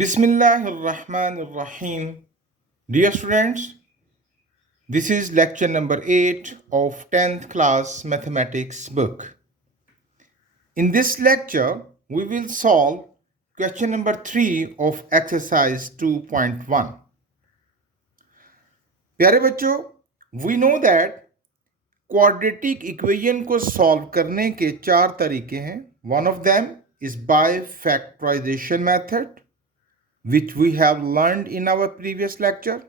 Bismillahirrahmanirrahim. Dear students, this is lecture number 8 of 10th class mathematics book. In this lecture, we will solve question number 3 of exercise 2.1. प्यारे बच्चों, we know that quadratic equation को solve करने के 4 तरीके हैं. One of them is by factorization method, which we have learned in our previous lecture.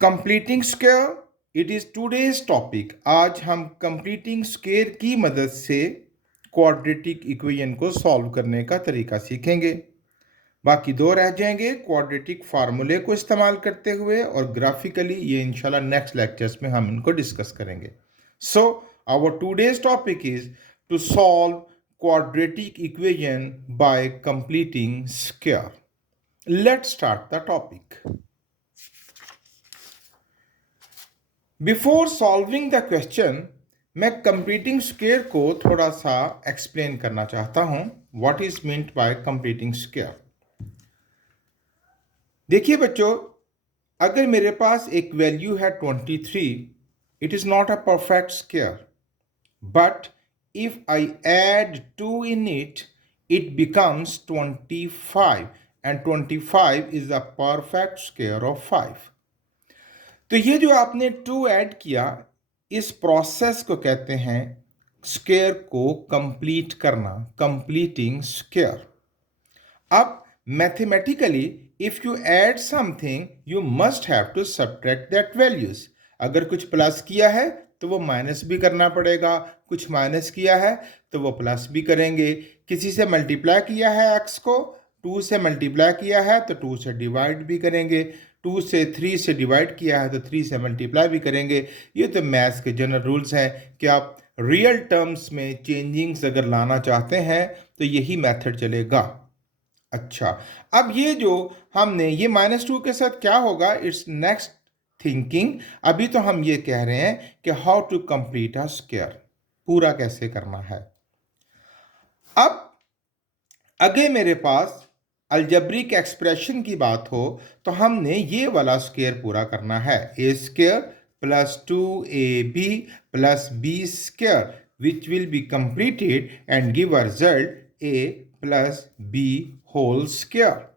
Completing square it is today's topic. आज हम completing square की मदद से क्वाड्रेटिक इक्वेशन को सॉल्व करने का तरीका सीखेंगे. बाकी दो रह जाएंगे क्वाड्रेटिक फार्मूले को इस्तेमाल करते हुए, और ग्राफिकली ये इंशाल्लाह नेक्स्ट लेक्चर्स में हम इनको डिस्कस करेंगे. So our today's topic is to solve quadratic equation by completing square. Let's start the topic. Before solving the question, मैं कंप्लीटिंग स्क्वायर को थोड़ा सा एक्सप्लेन करना चाहता हूं. What is meant by completing square. देखिए बच्चों, अगर मेरे पास एक वैल्यू है 23, it is not a perfect square, but if I add 2 in it, it becomes 25, and 25 is a perfect square of 5. तो ये जो आपने 2 ऐड किया, इस प्रोसेस को कहते हैं स्क्वायर को कंप्लीट करना, कंप्लीटिंग स्क्वायर. अब mathematically if you add something, you must have to subtract that values. अगर कुछ प्लस किया है तो वो माइनस भी करना पड़ेगा, कुछ माइनस किया है तो वो प्लस भी करेंगे. किसी से मल्टीप्लाई किया है एक्स को, 2 से मल्टीप्लाई किया है तो 2 से डिवाइड भी करेंगे. 2 से 3 से डिवाइड किया है तो 3 से मल्टीप्लाई भी करेंगे. ये तो मैथ्स के जनरल रूल्स हैं कि आप रियल टर्म्स में चेंजिंग्स अगर लाना चाहते हैं तो यही मेथड चलेगा. अच्छा, अब ये जो हमने ये -2 के साथ क्या होगा, इट्स नेक्स्ट थिंकिंग. अभी तो हम ये कह रहे हैं कि how to complete a square, पूरा कैसे करना है. अब अगर मेरे पास अलजेब्रिक एक्सप्रेशन की बात हो तो हमने ये वाला स्क्वायर पूरा करना है. A square plus 2ab plus B square, which will be completed and give a result A plus B whole square.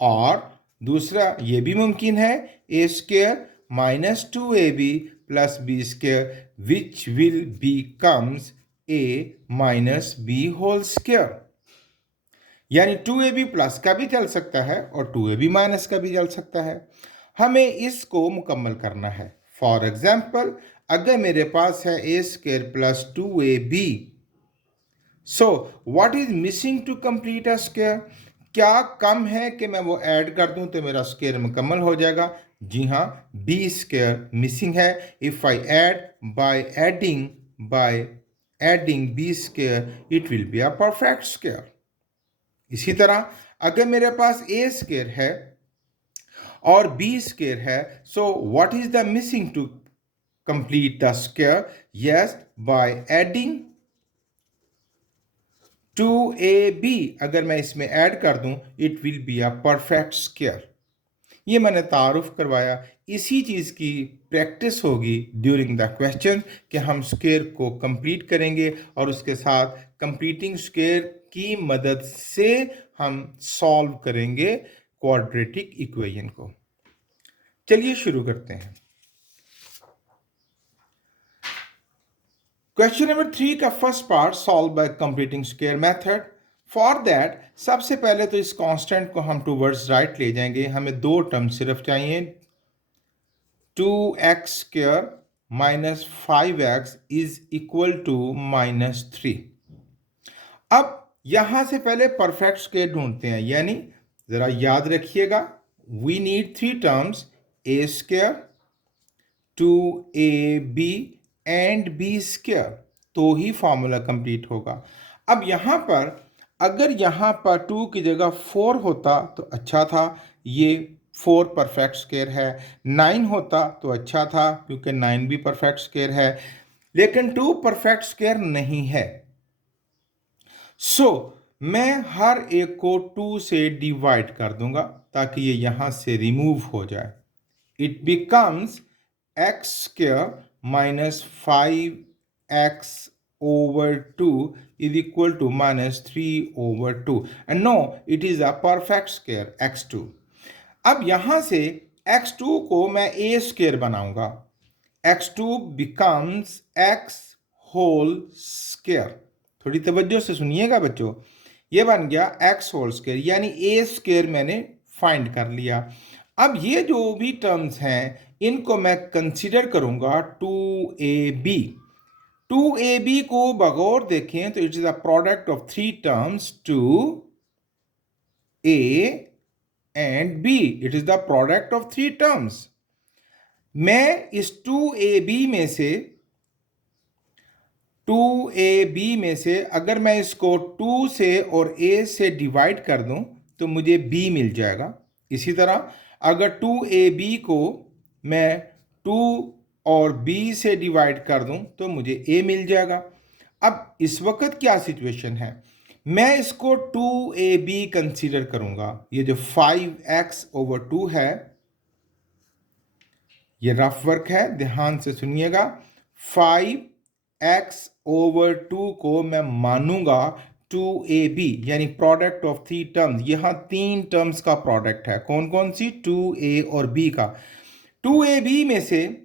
और दूसरा ये भी मुमकिन है, A square minus 2ab plus B square, which will becomes A minus B whole square. यानी 2ab plus का भी चल सकता है और 2ab माइनस का भी चल सकता है. हमें इसको मुकम्मल करना है. फॉर एग्जाम्पल, अगर मेरे पास है A square plus 2ab, so what is missing to complete a square. क्या कम है कि मैं वो ऐड कर दूं तो मेरा स्क्वायर मुकम्मल हो जाएगा. जी हाँ, बी स्क्वायर मिसिंग है. If I add by adding b square, it will be a perfect square. इसी तरह अगर मेरे पास ए स्क्वायर है और बी स्क्वायर है, so what is the missing to complete the square. Yes, by adding 2ab, अगर मैं इसमें ऐड कर दूं, it will be a perfect square. ये मैंने तारुफ करवाया. इसी चीज़ की प्रैक्टिस होगी ड्यूरिंग द क्वेश्चन कि हम स्क्वायर को कंप्लीट करेंगे और उसके साथ कंप्लीटिंग स्क्वायर की मदद से हम सॉल्व करेंगे क्वाड्रेटिक इक्वेशन को. चलिए शुरू करते हैं. क्वेश्चन नंबर 3 का first part solve by completing square method. For that सबसे पहले तो इस कांस्टेंट को हम टूवर्ड्स राइट ले जाएंगे. हमें 2 टर्म सिर्फ चाहिए. 2x square minus 5x is equal to -3. अब यहां से पहले परफेक्ट स्क्वायर ढूंढते हैं. यानी जरा याद रखिएगा, we need 3 terms, a square 2ab and b square, तो ही फॉर्मूला कंप्लीट होगा. अब यहां पर अगर यहां पर 2 की जगह 4 होता तो अच्छा था. ये 4 परफेक्ट स्क्वायर है. 9 होता तो अच्छा था क्योंकि 9 भी परफेक्ट स्क्वायर है. लेकिन 2 परफेक्ट स्क्वायर नहीं है. सो मैं हर एक को 2 से डिवाइड कर दूंगा ताकि ये यहां से रिमूव हो जाए. It becomes x square minus 5x over 2 is equal to minus 3 over 2. And no, it is a perfect square x2. अब यहां से x2 को मैं a स्क्वायर बनाऊंगा. x2 becomes x whole square. थोड़ी तवज्जो से सुनिएगा बच्चों. ये बन गया x होल स्क्वायर यानी a स्क्वायर मैंने फाइंड कर लिया. अब ये जो भी टर्म्स हैं इनको मैं कंसीडर करूंगा 2ab. 2ab को बगौर देखें तो it is a product of three terms 2a and b. It is the product of three terms. मैं इस 2ab में से अगर मैं इसको 2 से और a से डिवाइड कर दूं तो मुझे b मिल जाएगा. इसी तरह अगर 2ab को मैं 2 और b से डिवाइड कर दूं तो मुझे a मिल जाएगा. अब इस वक्त क्या सिचुएशन है, मैं इसको 2ab कंसीडर करूंगा. ये जो 5x over 2 है ये रफ वर्क है, ध्यान से सुनिएगा. 5x over 2 को मैं मानूंगा 2ab यानी प्रोडक्ट ऑफ थ्री टर्म्स. यहां तीन टर्म्स का प्रोडक्ट है. कौन कौन सी? 2a और b का. 2ab में से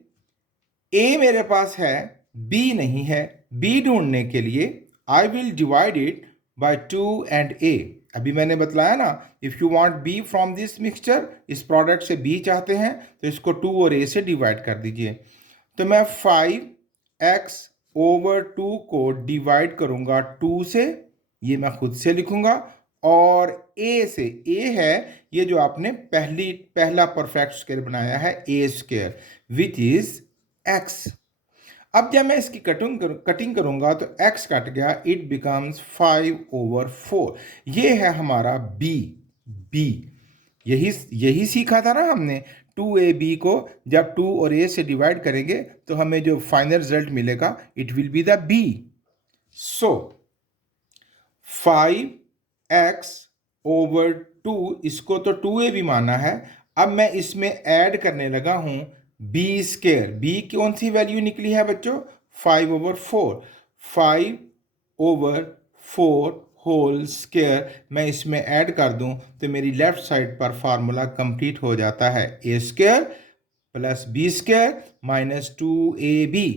a मेरे पास है, b नहीं है. b ढूंढने के लिए I will divide it by 2 and a. अभी मैंने बतलाया ना, if you want b from this mixture, इस प्रोडक्ट से b चाहते हैं तो इसको 2 और a से डिवाइड कर दीजिए. तो मैं 5x over 2 को डिवाइड करूंगा 2 से, ये मैं खुद से लिखूंगा. और a से, a है ये जो आपने पहला परफेक्ट स्क्वायर बनाया है a square which is x. अब जब मैं इसकी कटिंग करूंगा तो x कट गया, इट बिकम्स 5 over 4. ये है हमारा b. यही सीखा था ना हमने. 2ab को जब 2 और a से डिवाइड करेंगे तो हमें जो फाइनल रिजल्ट मिलेगा it will be the b. So 5x over 2, इसको तो 2ab माना है. अब मैं इसमें ऐड करने लगा हूं b स्क्वायर. b कौन सी वैल्यू निकली है बच्चों? 5 over 4. 5 over 4 होल स्क्वायर मैं इसमें ऐड कर दूं तो मेरी लेफ्ट साइड पर फार्मूला कंप्लीट हो जाता है. a square plus b square minus 2ab.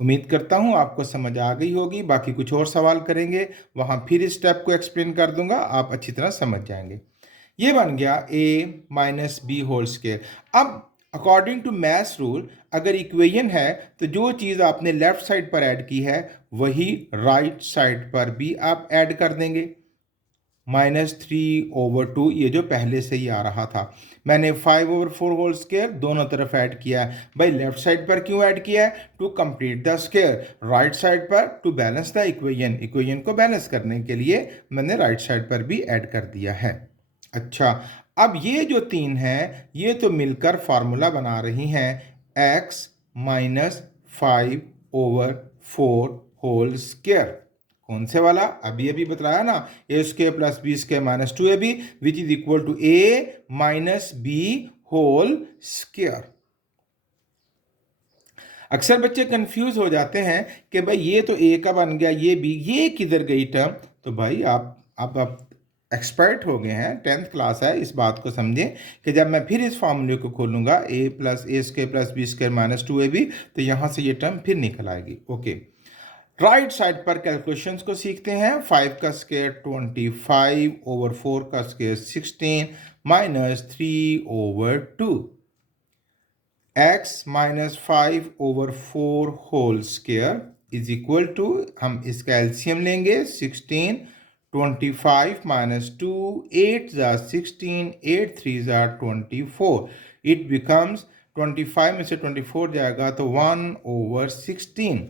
उम्मीद करता हूं आपको समझ आ गई होगी. बाकी कुछ और सवाल करेंगे वहां फिर इस स्टेप को एक्सप्लेन कर दूंगा, आप अच्छी तरह समझ जाएंगे. ये बन गया a minus B whole square. अब अकॉर्डिंग टू मैथ्स रूल अगर इक्वेशन है तो जो चीज़ आपने लेफ्ट साइड पर ऐड की है वही राइट साइड पर भी आप ऐड कर देंगे. -3/2 ये जो पहले से ही आ रहा था. मैंने 5/4 होल स्क्वायर दोनों तरफ ऐड किया है. भाई लेफ्ट साइड पर क्यों ऐड किया है? To complete the square. Right side पर टू बैलेंस द इक्वेशन को बैलेंस करने के लिए मैंने राइट साइड पर भी ऐड कर दिया है. अच्छा, अब ये जो तीन हैं ये तो मिलकर फार्मूला बना रही हैं x माइनस 5/4 होल स्क्वायर. कौन से वाला? अभी अभी बताया ना, A square plus B square minus 2ab which is equal to a minus B whole square. अक्सर बच्चे कंफ्यूज हो जाते हैं कि भाई ये तो a का बन गया, ये b, ये किधर गई टर्म? तो भाई आप एक्सपर्ट हो गए हैं, 10th क्लास है, इस बात को समझें कि जब मैं फिर इस फार्मूले को खोलूंगा a plus a square plus B square minus 2ab तो यहां से ये टर्म फिर निकल आएगी. ओके, राइट साइड पर कैलकुलेशंस को सीखते हैं. 5 का स्क्वायर 25 over 4 का square 16 minus 3 over 2. x minus 5 over 4 whole square is equal to, हम इसका एलसीएम लेंगे, 16 25 माइनस 2 8 ज़ा 16 8 3 ज़ा 24. इट बिकम्स 25 में से 24 जाएगा तो 1 over 16.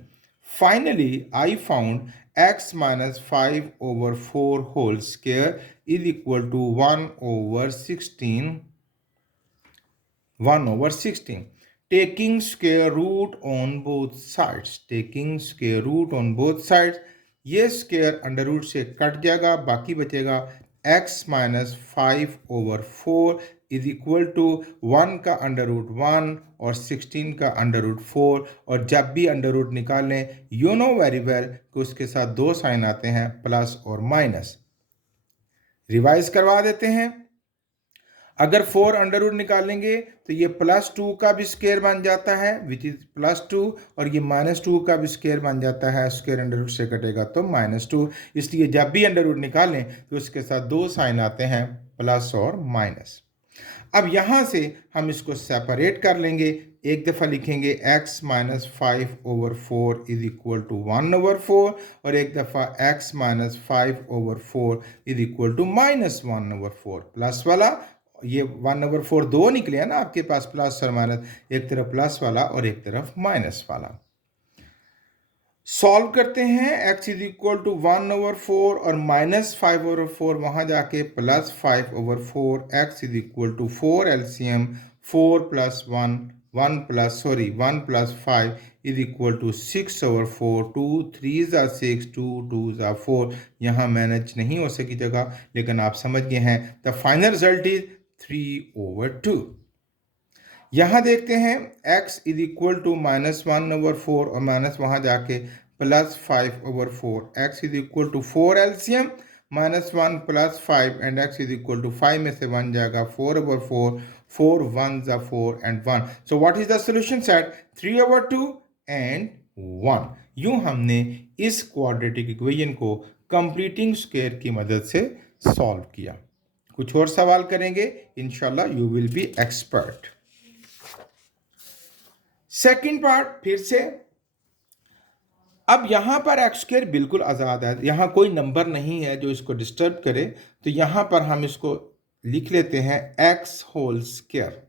Finally, I found x minus 5 over 4 whole square is equal to 1 over 16. 1 over 16. Taking square root on both sides. Taking square root on both sides. ये स्क्वायर अंडर रूट से cut जाएगा, बाकी बचेगा x minus 5/4 is equal to 1 का under root 1 और 16 का under root 4। और जब भी अंडर रूट निकालें, यू नो वेरी वेल कि उसके साथ दो साइन आते हैं, प्लस और माइनस। रिवाइज करवा देते हैं। अगर 4 अंडर रूट निकालेंगे तो ये +2 का भी स्क्वायर बन जाता है विच इज +2, और ये -2 का भी स्क्वायर बन जाता है, स्क्वायर अंडर रूट से कटेगा तो -2। इसलिए जब भी अंडर रूट निकालें तो उसके साथ दो साइन आते हैं, प्लस और माइनस। अब यहाँ से हम इसको सेपरेट कर लेंगे। एक दफ़ा लिखेंगे x minus 5/4 is equal to 1/4, और एक दफ़ा x minus 5/4 is equal to -1/4। Plus वाला, ये 1/4 दो निकले हैं ना आपके पास, प्लस और माइनस, एक तरफ प्लस वाला और एक तरफ माइनस वाला। सॉल्व करते हैं। x इज इक्वल टू 1/4 और -5/4, वहां जाके +5/4, x is equal to 4 LCM 4 + 1 1 + 5 is equal to 6/4, 2 3 * 6, 2 2 * 4। यहाँ मैनेज नहीं हो सकी जगह, लेकिन आप समझ गए हैं। The final result is 3/2। यहाँ देखते हैं x इज इक्वल टू -1/4 और माइनस वहाँ जाके +5/4, x is equal to 4 LCM -1 + 5 and x is equal to 5 में से 1 जाएगा 4/4, 4 1s are 4 and 1। So what is the solution set? 3/2 and 1। यूं हमने इस क्वाड्रेटिक इक्वेशन को कंप्लीटिंग स्क्वायर की मदद से सॉल्व किया। कुछ और सवाल करेंगे, इंशाल्लाह you will be expert. Second part फिर से। अब यहां पर एक्स स्क्वायर बिल्कुल आज़ाद है, यहां कोई नंबर नहीं है जो इसको डिस्टर्ब करे, तो यहां पर हम इसको लिख लेते हैं एक्स होल स्क्वायर।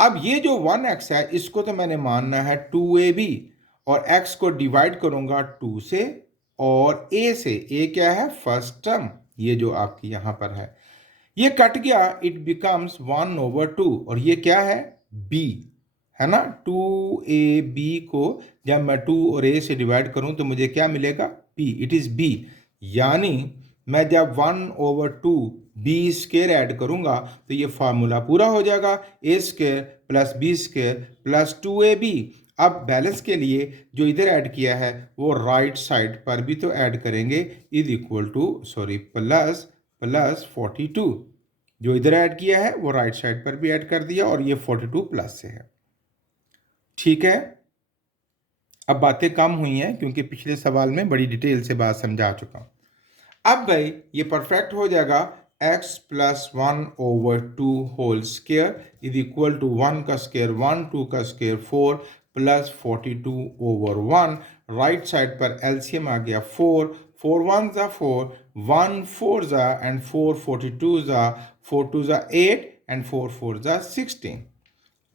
अब ये जो 1x है, इसको तो मैंने मानना है 2ab, और x को डिवाइड करूंगा 2 से और a से। a क्या है? फर्स्ट टर्म, ये जो आपकी यहां पर है, ये कट गया, इट बिकम्स 1/2, और ये क्या है? b है ना। 2ab को जब मैं 2 और a से डिवाइड करूं तो मुझे क्या मिलेगा? b, it is b। यानी मैं जब 1/2 b स्क्वायर ऐड करूंगा तो ये फार्मूला पूरा हो जाएगा, a square plus b square plus 2ab। अब बैलेंस के लिए जो इधर ऐड किया है वो राइट साइड पर भी तो ऐड करेंगे, इज इक्वल टू प्लस 42। जो इधर ऐड किया है वो राइट साइड पर भी ऐड कर दिया, और ये 42 प्लस से है। ठीक है, अब बातें कम हुई हैं क्योंकि पिछले सवाल में बड़ी डिटेल से बात समझा चुका हूं। अब भाई ये परफेक्ट हो जाएगा, x + 1/2 whole square is equal to 1 का स्क्वायर 1, 2 का स्क्वायर 4 प्लस 42/1। राइट साइड पर एलसीएम आ गया 4, 4 1s are 4, 1 4s are and 4 42s are, 4 2s are 8 and 4 4s are 16।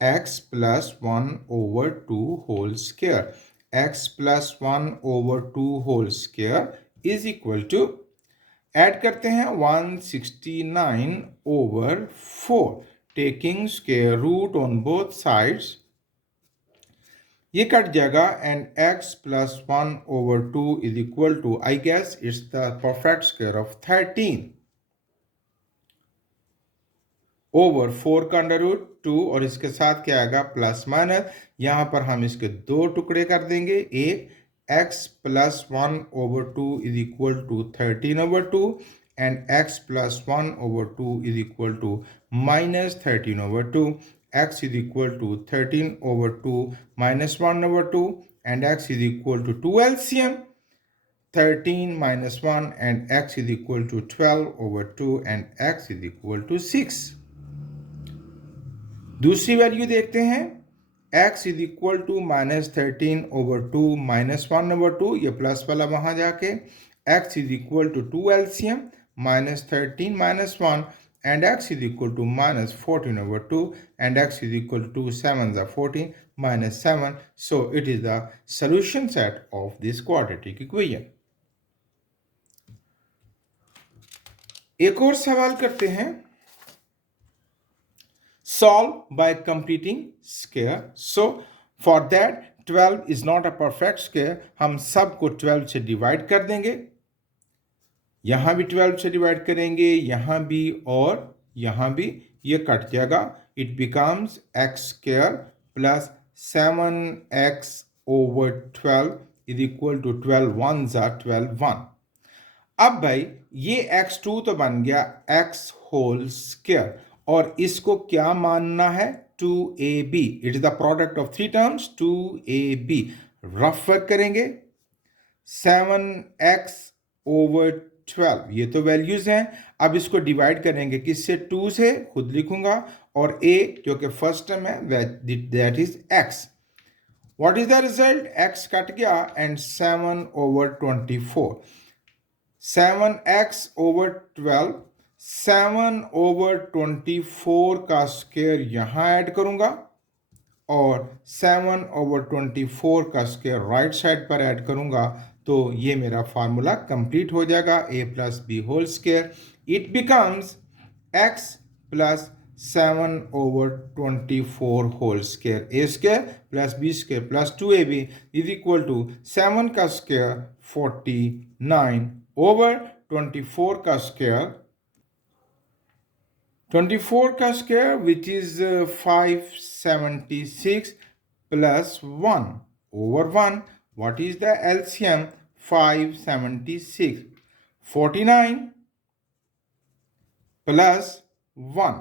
x + 1/2 whole square, x + 1/2 whole square is equal to, add करते हैं 169/4, taking square root on both sides, ये cut जाएगा and x + 1/2 is equal to, I guess it's the perfect square of 13 over 4 का under root 2, और इसके साथ क्या आएगा? Plus minus. यहां पर हम इसके दो टुकड़े कर देंगे, एक x + 1/2 is equal to 13/2 and x + 1/2 is equal to -13/2। x is equal to 13/2 -1/2 and x is equal to 2 LCM 13 - 1 and x is equal to 12/2 and x is equal to 6। दूसरी वैल्यू देखते हैं, x इज इक्वल टू -13/2 -1/2, ये plus वाला वहां जाके, x is equal to 2 LCM -13 - 1 and x is equal to -14/2 and x is equal to 2 7s are 14 -7। So it is the solution set of this quadratic equation। एक और सवाल करते हैं, solve by completing square। So for that 12 is not a perfect square, हम सबको 12 से divide कर देंगे। यहां भी 12 से डिवाइड करेंगे, यहां भी और यहां भी, ये कट जाएगा। It becomes x square plus 7x/12 is equal to 12 1 ज़ा 12 1। अब भाई ये x2 तो बन गया x होल स्क्वायर, और इसको क्या मानना है? 2ab। It is the product of three terms 2ab। Rough work करेंगे। 7x/12 ये तो वैल्यूज हैं। अब इसको डिवाइड करेंगे किससे? 2 से, खुद लिखूंगा, और a जो कि फर्स्ट टर्म है that is x। What is the result? x cut गया एंड 7/24। 7x/12, 7/24 का स्क्वायर यहां ऐड करूंगा और 7/24 का स्क्वायर राइट साइड पर ऐड करूंगा, तो ये मेरा फार्मूला कंप्लीट हो जाएगा, a plus B whole square. It becomes x plus 7/24 whole square, a square plus b square plus 2ab is equal to 7 का स्क्वायर 49/24 का स्क्वायर, 24 का square which is 576 plus 1/1। What is the LCM? 576, 49 plus 1,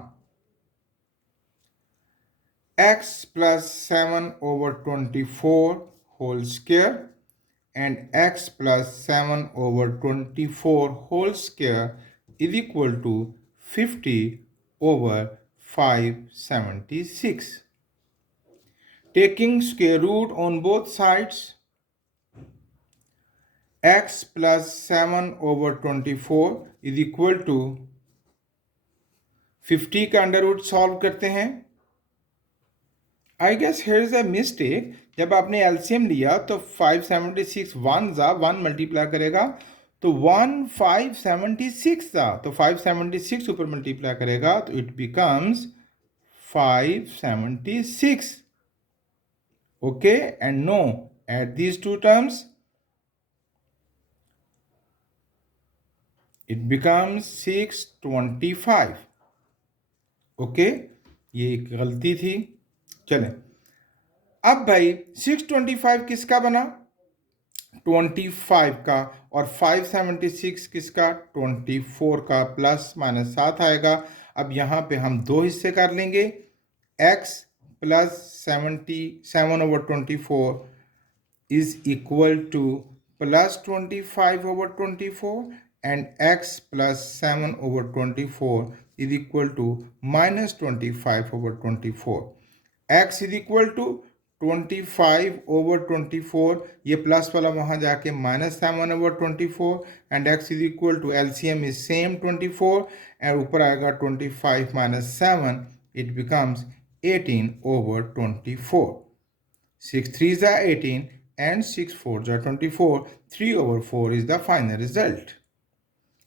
x plus 7/24 whole square and x plus 7/24 whole square is equal to 50/576. Taking square root on both sides, x plus 7/24 is equal to 50 का under root solve करते हैं। I guess here is a mistake. जब आपने LCM लिया तो 576 1 ज़ा 1 multiply करेगा तो 1 576 था, तो 576 ऊपर मल्टीप्लाई करेगा तो it becomes 576। Okay, and no at these two terms it becomes 625। Okay, ये एक गलती थी। चलें, अब भाई 625 किसका बना? 25 का, और 576 किसका? 24 का, प्लस माइनस 7 आएगा। अब यहाँ पे हम दो हिस्से कर लेंगे, x plus 77/24 is equal to plus 25/24 and x plus 7/24 is equal to minus 25/24। x is equal to 25/24, ये प्लस वाला वहां जाके minus 7/24 and x is equal to LCM is same 24 and ऊपर आएगा 25 minus 7, it becomes 18/24। 6 3 is 18 and 6 4 is 24. 3/4 is the final result.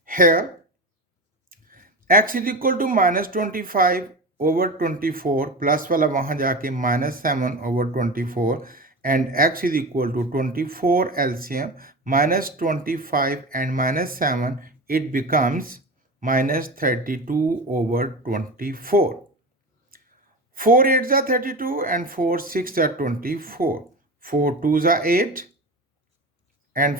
Here x is equal to minus 25/24 plus वाला वहां जाके minus 7/24 and x is equal to 24 LCM minus 25 and minus 7, it becomes minus 32/24. 4 8s are 32 and 4 6s are 24. 4 2s are 8 and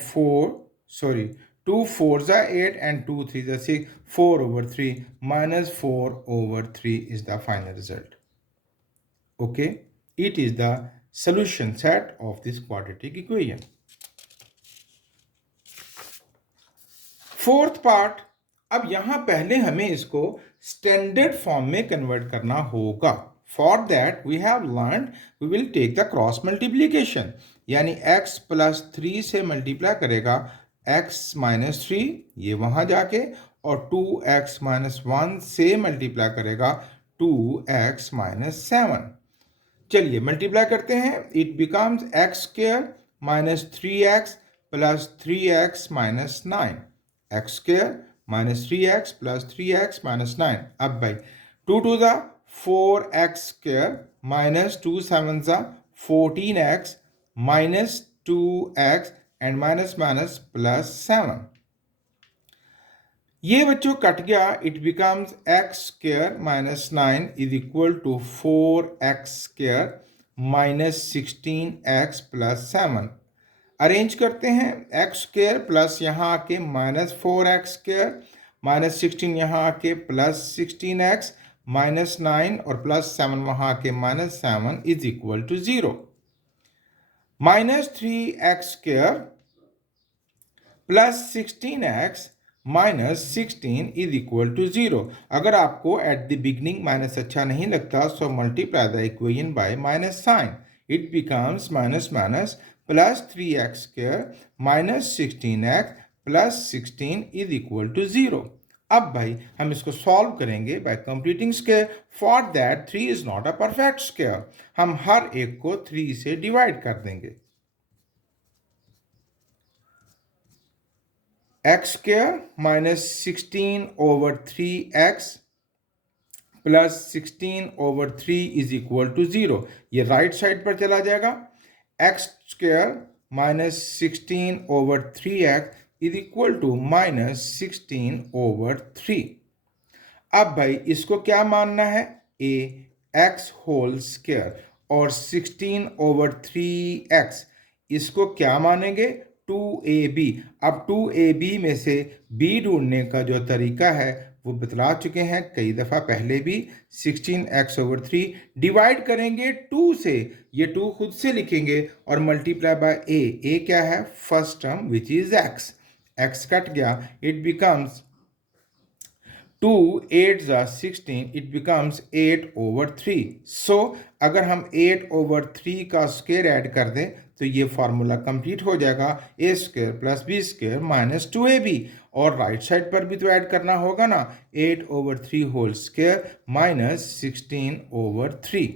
2 4s are 8 and 2 3s are 6. 4/3 minus 4/3 is the final result. Okay, it is the solution set of this quadratic equation. Fourth part, अब यहां पहले हमें इसको standard form में convert करना होगा। For that we have learn we will take the cross multiplication, यानी x plus 3 से मल्टीप्लाई करेगा x माइनस 3 ये वहां जाके, और 2x माइनस 1 से मल्टीप्लाई करेगा 2x माइनस 7। चलिए मल्टीप्लाई करते हैं, it becomes x square minus 3x plus 3x minus 9, x square minus 3x plus 3x minus 9। अब भाई 2 2 4x square minus 2 7 14x minus 2x and minus minus plus 7. ये बच्चों cut गया, it becomes x square minus 9 is equal to 4x square minus 16x plus 7. Arrange करते हैं, x square plus यहाँ आके minus 4x square minus 16 यहाँ आके plus 16x minus 9 और प्लस 7 वहाँ आके minus 7 is equal to 0. Minus 3x square plus 16x minus 16 is equal to 0. अगर आपको एट द बिगनिंग माइनस अच्छा नहीं लगता so multiply the equation by minus sign. It becomes minus minus plus 3x square minus 16x plus 16 is equal to 0. अब भाई हम इसको solve करेंगे by completing square. For that 3 is not a perfect square. हम हर एक को 3 से डिवाइड कर देंगे. x square minus 16 over 3x plus 16 over 3 is equal to 0. ये राइट साइड पर चला जाएगा. x square minus 16 over 3x is equal to minus 16 over 3. अब भाई इसको क्या मानना है, a x होल स्क्वायर और 16 over 3x इसको क्या मानेंगे, 2ab. अब 2ab में से b ढूंढने का जो तरीका है वो बतला चुके हैं कई दफ़ा पहले भी. 16x over 3 डिवाइड करेंगे 2 से, ये 2 खुद से लिखेंगे और मल्टीप्लाई बाय a क्या है, first term which is x. x cut गया, इट बिकम्स 2 8 जा 16, इट बिकम्स 8 over 3. सो अगर हम 8 over 3 का स्क्वायर ऐड कर दें तो ये फार्मूला कंप्लीट हो जाएगा, A square plus B square minus 2ab. और राइट साइड पर भी तो ऐड करना होगा ना, 8 over 3 whole square minus 16 over 3.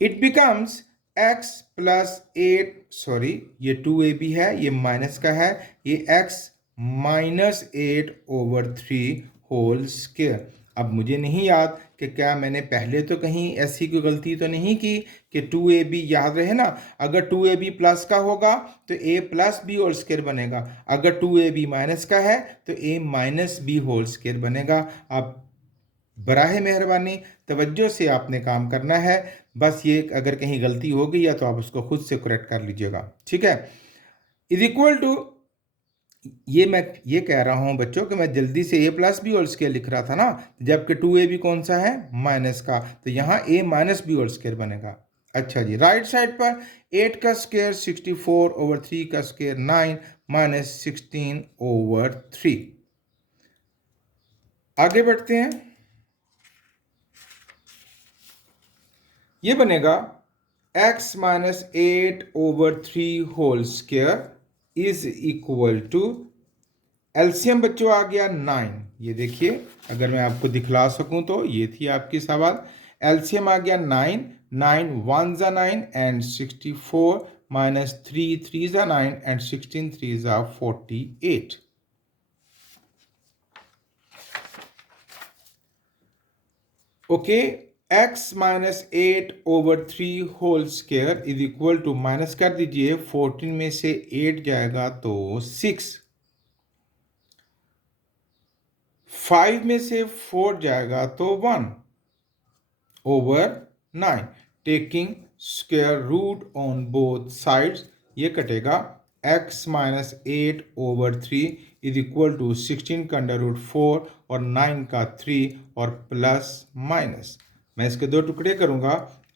It becomes x plus 8, sorry ये 2ab है, ये माइनस का है, ये x minus 8 over 3 whole square. अब मुझे नहीं याद कि क्या मैंने पहले तो कहीं ऐसी कोई गलती तो नहीं की कि 2ab याद रहे ना, अगर 2ab प्लस का होगा तो a plus B whole square बनेगा, अगर 2ab माइनस का है तो a minus B whole square बनेगा. अब बराह मेहरबानी तवज्जो से आपने काम करना है, बस ये अगर कहीं गलती हो गई है तो आप उसको खुद से करेक्ट कर लीजिएगा, ठीक है. इज इक्वल टू, ये मैं ये कह रहा हूँ बच्चों कि मैं जल्दी से a plus B whole square लिख रहा था ना, जबकि 2ab कौन सा है, माइनस का, तो यहाँ a minus B whole square बनेगा. अच्छा जी, राइट साइड पर 8 का स्क्वायर 64 over 3 का स्क्वायर 9 माइनस 16 over 3. आगे बढ़ते हैं, ये बनेगा x minus 8 over 3 whole square is equal to, LCM बच्चों आ गया 9. ये देखिए अगर मैं आपको दिखला सकूं तो ये थी आपकी सवाल. एलसीएम आ गया 9, 9 1 जा 9 एंड 64 माइनस 3 3 जा 9 एंड 16 3 जा 48. Okay, x minus 8 over 3 whole square is equal to, minus कर दीजिए, 14 में से 8 जाएगा तो 6, 5 में से 4 जाएगा तो 1 over 9. Taking square root on both sides, ये कटेगा x minus 8 over 3 is equal to 16 का अंडर रूट 4 और 9 का 3 और प्लस माइनस. मैं इसके दो टुकड़े करूंगा,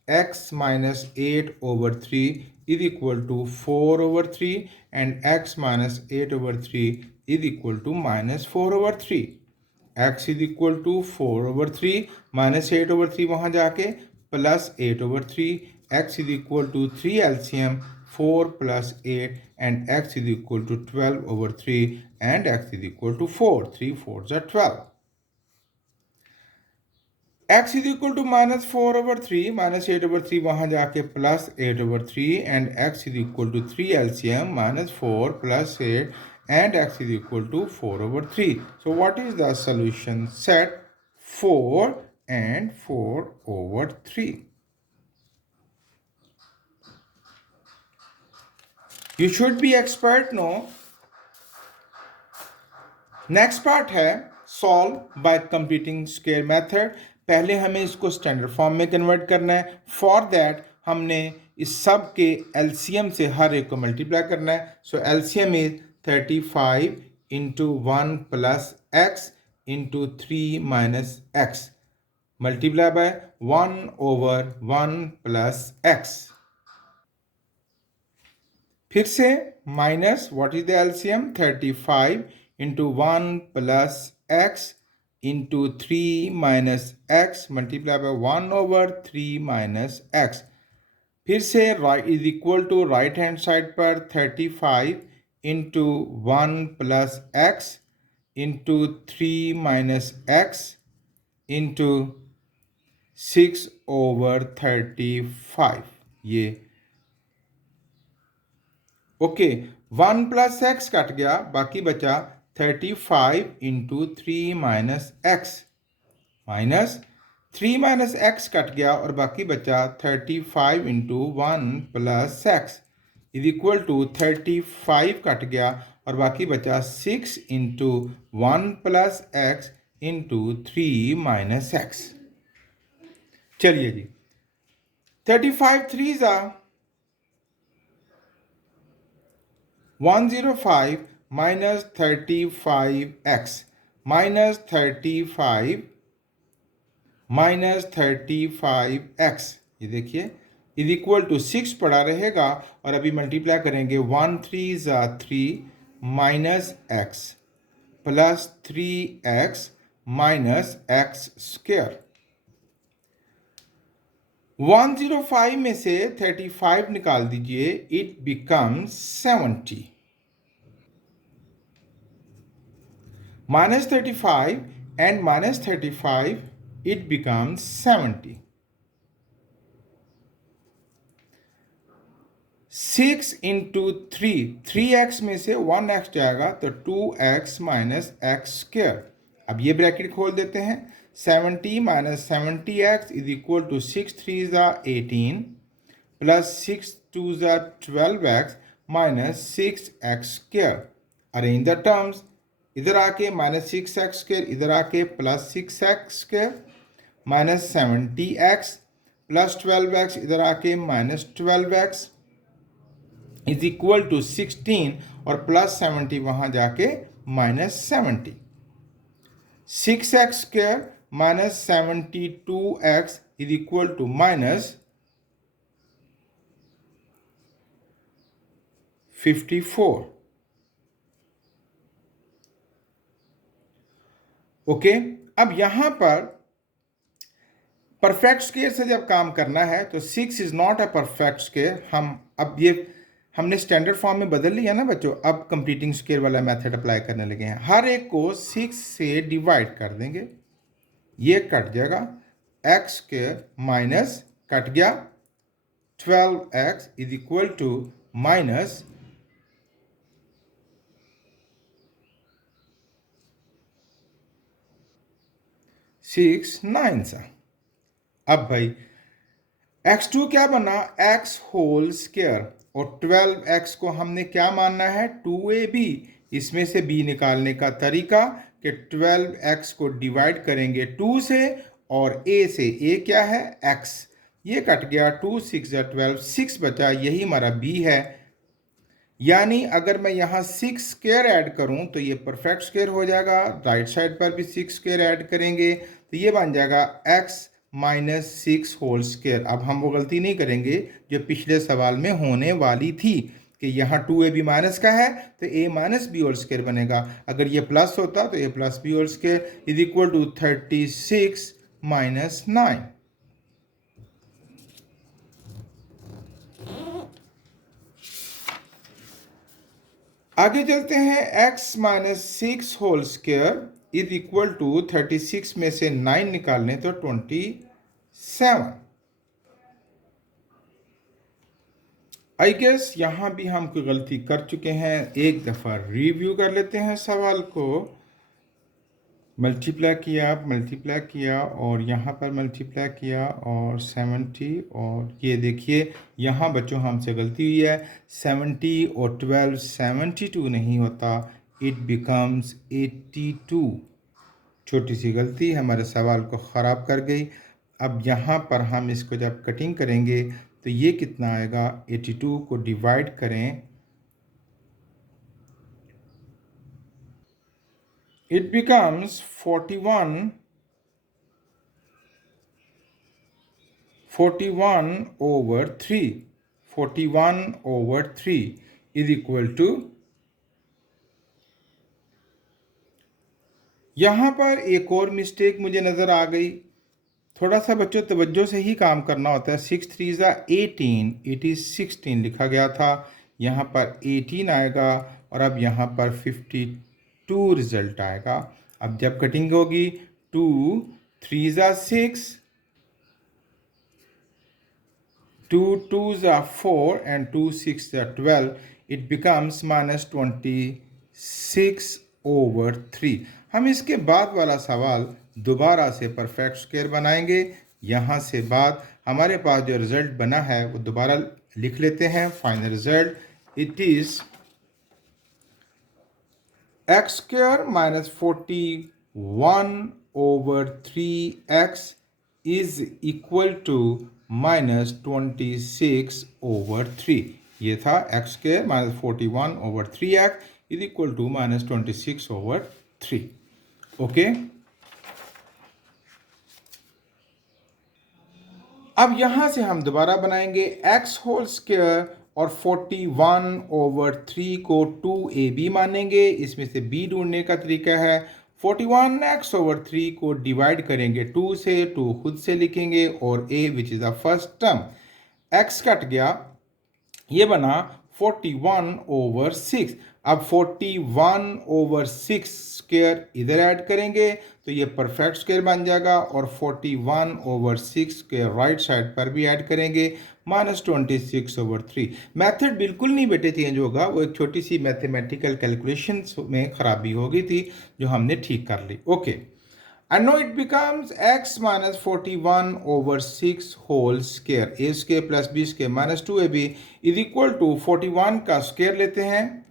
x minus 8 over 3 is equal to 4 over 3 and x minus 8 over 3 is equal to minus 4 over 3. x is equal to 4 over 3 minus 8 over 3 वहाँ जाके plus 8 over 3. x is equal to 3 LCM 4 plus 8 and x is equal to 12 over 3 and x is equal to 4. 3 4s are 12. x is equal to minus 4 over 3 minus 8 over 3 वहाँ जाके plus 8 over 3 and x is equal to 3 LCM minus 4 plus 8 and x is equal to 4 over 3. So what is the solution set? 4 and 4 over 3. You should be expert no. Next part है solve by completing square method. पहले हमें इसको standard form में convert करना है। For that हमने इस सब के एलसीएम से हर एक को मल्टीप्लाई करना है। So LCM is 35 into 1 plus x into 3 minus X multiply by 1 over 1 plus X. फिर से minus what is the LCM 35 into 1 plus x into 3 minus X multiply by 1 over 3 minus X. फिर से right is equal to right hand side पर 35 into 1 plus x into 3 minus X into 6 over 35। ये okay 1 plus x cut गया, बाकी बचा 35 into 3 minus x minus 3 minus x cut गया और बाकी बचा 35 into 1 plus x is equal to 35 cut गया और बाकी बचा 6 into 1 plus x into 3 minus x. चलिए जी 35 3 ज़ा 105 minus 35x minus 35 minus 35x ये देखिए इज इक्वल टू 6 पड़ा रहेगा और अभी मल्टीप्लाई करेंगे 1 3 ज़ा 3 minus x plus 3x minus x square. 105 में से 35 निकाल दीजिए, it becomes 70 minus 35 and minus 35 it becomes 70। 6 into 3x में से 1x जाएगा तो 2x माइनस एक्स स्क्वायर। अब ये ब्रैकेट खोल देते हैं 70 minus 70x is equal to 6 3 ज़ा 18 प्लस 6 2 ज़ा 12x minus 6x square. Arrange the terms, इधर आके माइनस 6x स्क्वायर इधर आके plus 6x square minus 70x plus 12x इधर आके minus 12x is equal to 16 और प्लस 70 वहां जाके minus 70। 6x square minus 72x is equal to minus 54। Okay अब यहां पर परफेक्ट स्क्वायर से जब काम करना है तो 6 is not a perfect square. हम अब ये हमने स्टैंडर्ड फॉर्म में बदल लिया ना बच्चों, अब कंप्लीटिंग स्क्वायर वाला मेथड अप्लाई करने लगे हैं। हर एक को 6 से डिवाइड कर देंगे, ये कट जाएगा एक्स स्क्वायर माइनस कट गया 12x is equal to minus 6 9 सा। अब भाई x2 क्या बना x होल स्क्वायर और 12x को हमने क्या मानना है 2ab। इसमें से b निकालने का तरीका कि 12x को डिवाइड करेंगे 2 से और a से। a क्या है x, ये कट गया 2 6 12 6 बचा, यही हमारा b है। यानी अगर मैं यहाँ 6 स्क्वायर ऐड करूँ तो ये परफेक्ट स्क्वायर हो जाएगा। राइट साइड पर भी 6 स्क्वायर ऐड करेंगे तो ये बन जाएगा x माइनस 6 होल स्क्वायर। अब हम वो गलती नहीं करेंगे जो पिछले सवाल में होने वाली थी कि यहाँ 2ab माइनस का है तो a minus B whole square बनेगा। अगर ये प्लस होता तो a plus B whole square is equal to 36 minus 9। आगे चलते हैं x minus 6 whole square is equal to 36 में से 9 निकालने तो 27। आई गेस यहां भी हम कोई गलती कर चुके हैं, एक दफ़ा रिव्यू कर लेते हैं सवाल को। मल्टीप्लाई किया और यहाँ पर मल्टीप्लाई किया और 70 और ये देखिए यहाँ बच्चों हमसे गलती हुई है 70 और 12 72 नहीं होता, इट बिकम्स 82। छोटी सी गलती हमारे सवाल को ख़राब कर गई। अब यहाँ पर हम इसको जब कटिंग करेंगे तो ये कितना आएगा, 82 को डिवाइड करें, it becomes 41 over 3, 41 over 3 is equal to, यहाँ पर एक और मिस्टेक मुझे नज़र आ गई। थोड़ा सा बच्चों तवज्जो से ही काम करना होता है। 6 3 18, इट इज़ 16 लिखा गया था, यहाँ पर 18 आएगा और अब यहाँ पर 52 रिजल्ट आएगा। अब जब कटिंग होगी 2 3 6, 2 2s are 4 and 2 6 are 12, it becomes minus 26 over 3। हम इसके बाद वाला सवाल दोबारा से परफेक्ट स्क्वायर बनाएंगे। यहाँ से बाद हमारे पास जो रिजल्ट बना है वो दोबारा लिख लेते हैं। Final result it is x square minus 41 over 3x is equal to minus 26 over 3। ये था x square minus 41 over 3x is equal to minus 26 over 3। Okay, अब यहां से हम दोबारा बनाएंगे x होल स्क्वायर और 41 ओवर 3 को 2ab मानेंगे। इसमें से b ढूंढने का तरीका है 41x ओवर 3 को डिवाइड करेंगे 2 से, 2 खुद से लिखेंगे और a which is the first term, x cut गया, ये बना 41 ओवर 6। अब 41 ओवर 6 स्क्वायर इधर ऐड करेंगे तो ये परफेक्ट स्क्वायर बन जाएगा और 41 ओवर 6 के राइट साइड पर भी ऐड करेंगे माइनस 26 ओवर 3। मेथड बिल्कुल नहीं बेटे चेंज होगा, वो एक छोटी सी मैथमेटिकल कैलकुलेशन में खराबी हो गई थी जो हमने ठीक कर ली। Okay, and now it becomes x minus 41 over 6 whole square, a square plus b square minus 2ab is equal to 41 का स्क्वायर लेते हैं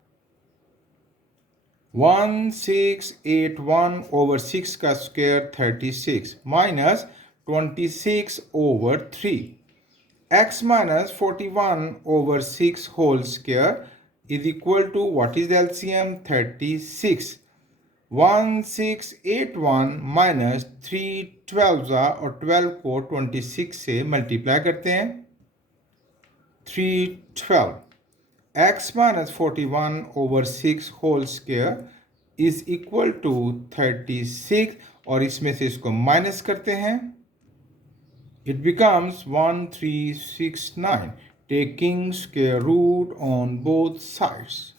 1681 over 6 का square 36 minus 26 over 3, x minus 41 over 6 whole square is equal to what is the LCM, 36। 1681 minus 312 और 12 को 26 से multiply करते हैं 312, x minus 41 over 6 whole square is equal to 36 और इसमें से इसको माइनस करते हैं, it becomes 1369 taking square root on both sides.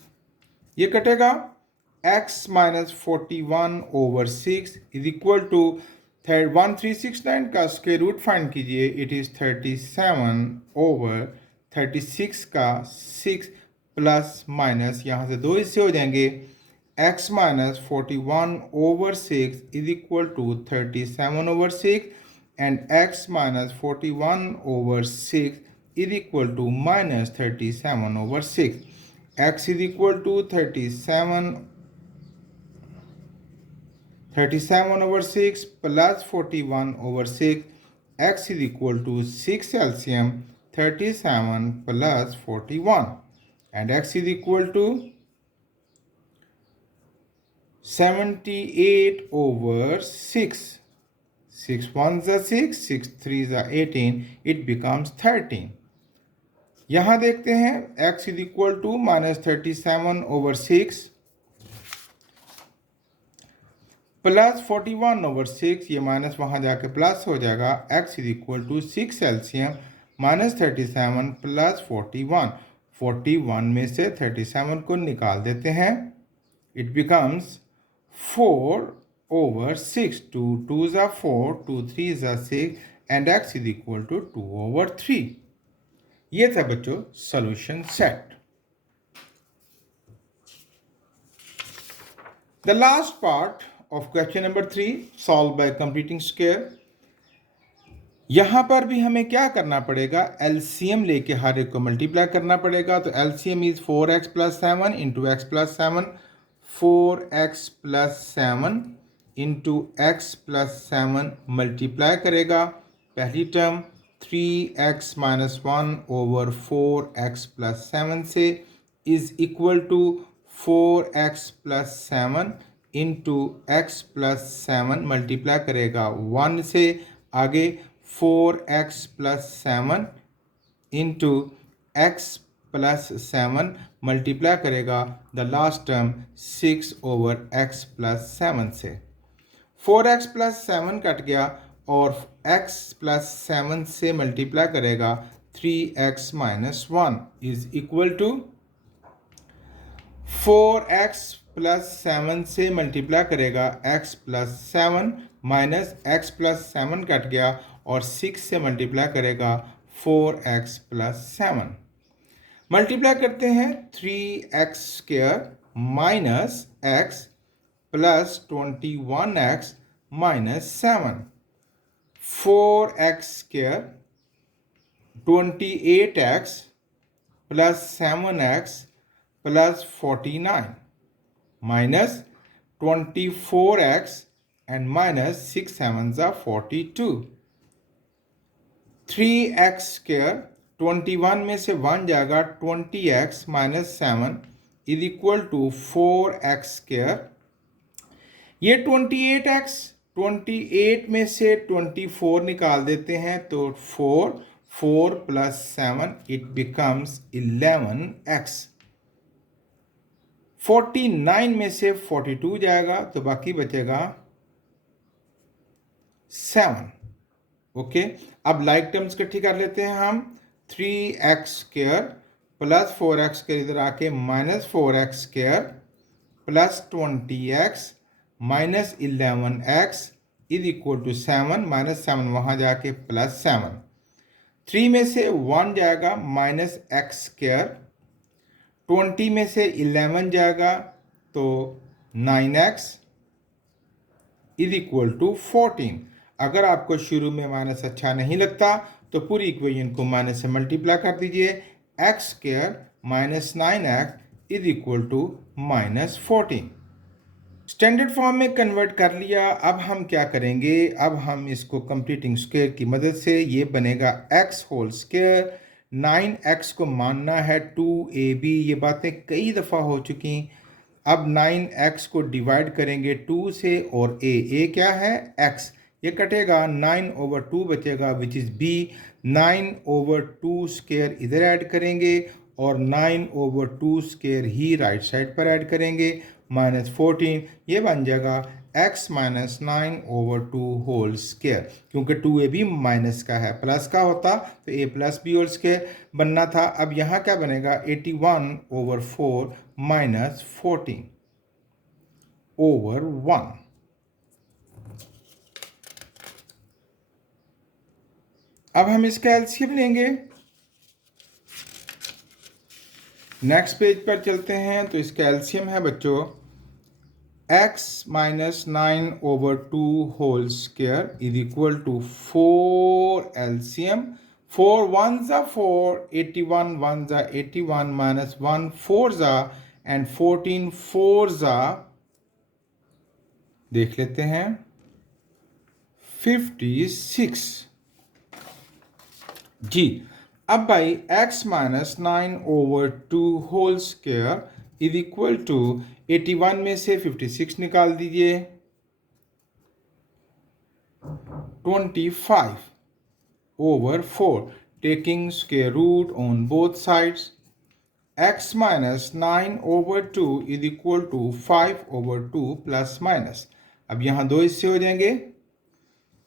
ये कटेगा x minus 41 over 6 is equal to 1369 का स्क्वायर रूट फाइंड कीजिए, इट इज़ 37 ओवर 36 का 6 प्लस माइनस यहाँ से दो हिस्से हो जाएंगे, x minus 41 over 6 is equal to 37 over 6 and x minus 41 over 6 is equal to minus 37 over 6। x is equal to 37 over 6 plus 41 over 6, x is equal to 6 LCM 37 plus 41 and x is equal to 78 over 6, 6 1s are 6, 6 3s are 18, it becomes 13। यहाँ देखते हैं x is equal to minus 37 over 6 plus 41 over 6, ये minus वहाँ जाके plus हो जाएगा, x is equal to 6 LCM minus 37 plus 41, 41 में से 37 को निकाल देते हैं, it becomes 4 over 6, 2 2s are 4, 2 3s are 6 and x is equal to 2 over 3। ये था बच्चों solution set. The last part of question number 3 solved by completing square. यहां पर भी हमें क्या करना पड़ेगा, एलसीएम लेके हर एक को मल्टीप्लाई करना पड़ेगा. तो LCM is 4x plus 7 into X plus 7, 4x plus 7 into X plus 7 multiply करेगा. पहली term 3x minus 1 over 4x plus 7 से is equal to 4x plus 7 into X plus 7 multiply करेगा 1 से, आगे 4x plus 7 into X plus 7 multiply करेगा the last term 6 over x plus 7 से. 4x plus 7 cut गया और x प्लस 7 से multiply करेगा 3x minus 1 is equal to 4x plus 7 से मल्टीप्लाई करेगा x plus 7 minus x plus 7 cut गया और 6 से मल्टीप्लाई करेगा 4x प्लस 7. मल्टीप्लाई करते हैं 3x square minus x plus 21x minus 7, 4x square 28x plus 7x plus 49 minus 24x and minus 6 sevens are 42. 3x square 21 में से 1 जाएगा, 20x minus 7 is equal to 4x square. ये 28 में से 24 निकाल देते हैं तो 4 प्लस 7 इट बिकम्स 11x. 49 में से 42 जाएगा तो बाकी बचेगा 7. ओके, अब लाइक टर्म्स इकट्ठी कर लेते हैं हम. 3x square plus 4x square इधर आके minus 4x square plus 20x minus 11x is equal to 7, minus 7 वहाँ जाके प्लस 7. 3 में से 1 जाएगा माइनस x स्क्वायर, 20 में से 11 जाएगा तो 9x इज इक्वल टू 14. अगर आपको शुरू में माइनस अच्छा नहीं लगता तो पूरी इक्वेशन को माइनस से मल्टीप्लाई कर दीजिए. X square minus 9x is equal to minus 14. Standard form में कन्वर्ट कर लिया. अब हम क्या करेंगे, अब हम इसको कंप्लीटिंग स्क्वायर की मदद से, ये बनेगा x होल स्क्वायर. 9x को मानना है 2ab, ये बातें कई दफ़ा हो चुकी. अब 9x को डिवाइड करेंगे 2 से और a क्या है x, ये कटेगा 9 ओवर 2 बचेगा which is b. 9 over 2 square इधर ऐड करेंगे और 9 ओवर 2 स्क्वायर ही राइट साइड पर ऐड करेंगे माइनस 14. ये बन जाएगा x minus 9 over 2 whole square. क्योंकि 2ab माइनस का है, प्लस का होता तो a plus b whole square बनना था. अब यहाँ क्या बनेगा 81 ओवर 4 माइनस 14 ओवर 1. अब हम इसका एलसीएम लेंगे. नेक्स्ट पेज पर चलते हैं. तो इसका एलसीएम है बच्चों x minus 9 over 2 whole square is equal to 4 LCM. 4 1s are 4, 81 1s are 81 minus 1 4s are and 14 4s are, देख लेते हैं 56 जी. अब भाई x minus 9 over 2 whole square is equal to 81 में से 56 निकाल दीजिए, 25 over 4 taking square root on both sides. x minus 9 over 2 is equal to 5 over 2 plus minus. अब यहाँ दो हिस्से हो जाएंगे.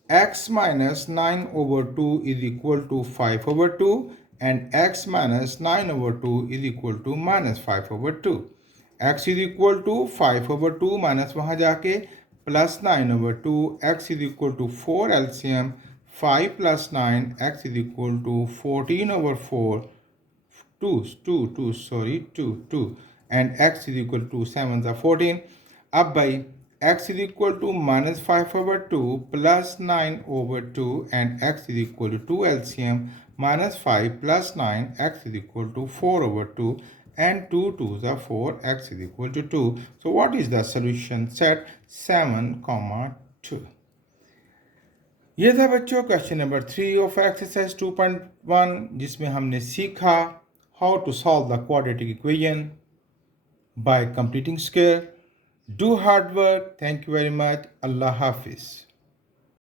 x minus 9 over 2 is equal to 5 over 2 and x minus 9 over 2 is equal to minus 5 over 2. x is equal to 5 over 2 minus वहाँ जाके plus 9 over 2, x is equal to 4 LCM, 5 plus 9, x is equal to 14 over 4, 2 and x is equal to 7 are 14. अब भाई x is equal to minus 5 over 2 plus 9 over 2 and x is equal to 2 LCM minus 5 plus 9 x is equal to 4 over 2 and 2 2s are 4 x is equal to 2. So what is the solution set? 7, 2. ये था बच्चों question number 3 of exercise 2.1 जिसमें हमने सीखा how to solve the quadratic equation by completing square. Do hard work. Thank you very much. Allah Hafiz.